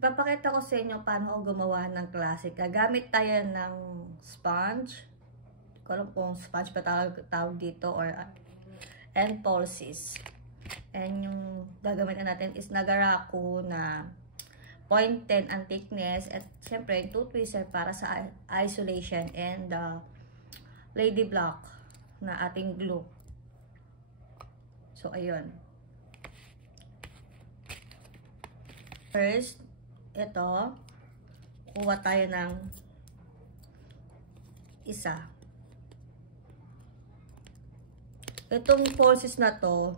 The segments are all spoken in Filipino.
Ipapakita ko sa inyo paano ako gumawa ng classic. Gagamit tayo ng sponge. Hindi ko alam kung sponge pa tawag dito or and pulses. And yung gagamitin natin is Nagaraku na 0.10 ang thickness at syempre 2 twister para sa isolation and Lady Block na ating glue. So ayun. First, ito, kuha tayo ng isa. Itong pulses na to,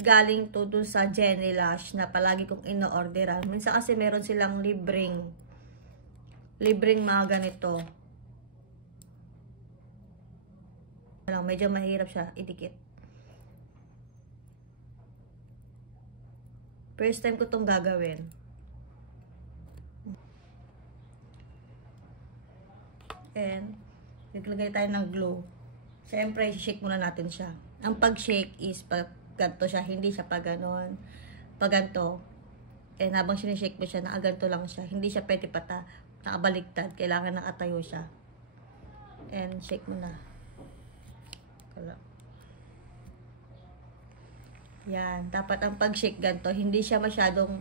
galing to dun sa Jenny Lush na palagi kong ino-orderan. Minsan kasi meron silang libreng mga ganito. Medyo mahirap siya idikit. First time ko itong gagawin. And, naglagay tayo ng glue. Siyempre, shake muna natin siya. Ang pag-shake is pag ganito siya, hindi siya pag ganon. Pag ganito. And habang sinishake mo siya, nakaganto lang siya. Hindi siya pwede pata, nakabaliktad. Kailangan nakatayo siya. And shake mo na. Yan, dapat ang pag-shake ganito, hindi siya masyadong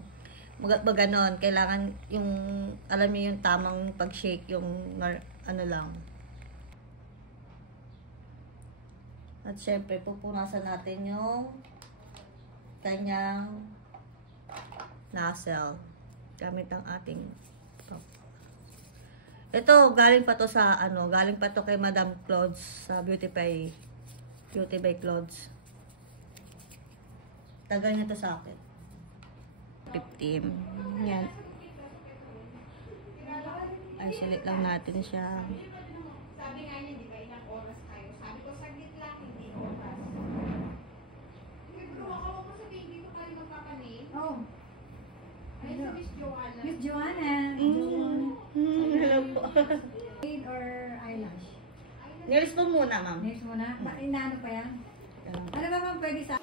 maganon. Kailangan yung, alam niyo yung tamang pag-shake, yung ano lang. At syempre, pupunasan natin yung kanyang nozzle. Gamit ang ating ito, galing pa to sa galing pa to kay Madam Claude's sa Beauty by Claude's. Tagal niya to sa akin. 15. Yan. Isolate lang natin siya. Sabi nga niya, di ba, ilang oras kayo? Sabi ko, saglit lang, hindi oras. Bro, ako mo sabihin, dito kayo magpapanin? Oo. Ay, si Miss Joanna. Miss Joanna. Hello po. Shade or eyelash? Nails po muna, ma'am. Nails muna? Inaano pa yan? Ano ba ma'am pwede sa...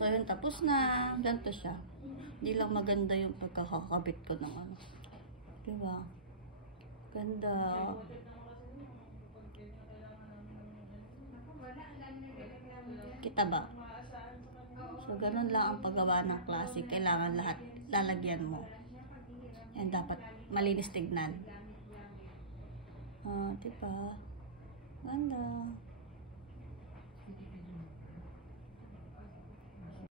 So, yun, tapos na. Ganito siya. Hindi lang maganda yung pagkakakabit ko ng ano. Diba? Ganda. Kita ba? So, ganun lang ang paggawa ng classic. Kailangan lahat lalagyan mo. And dapat malinis tignan. Diba? Ganda.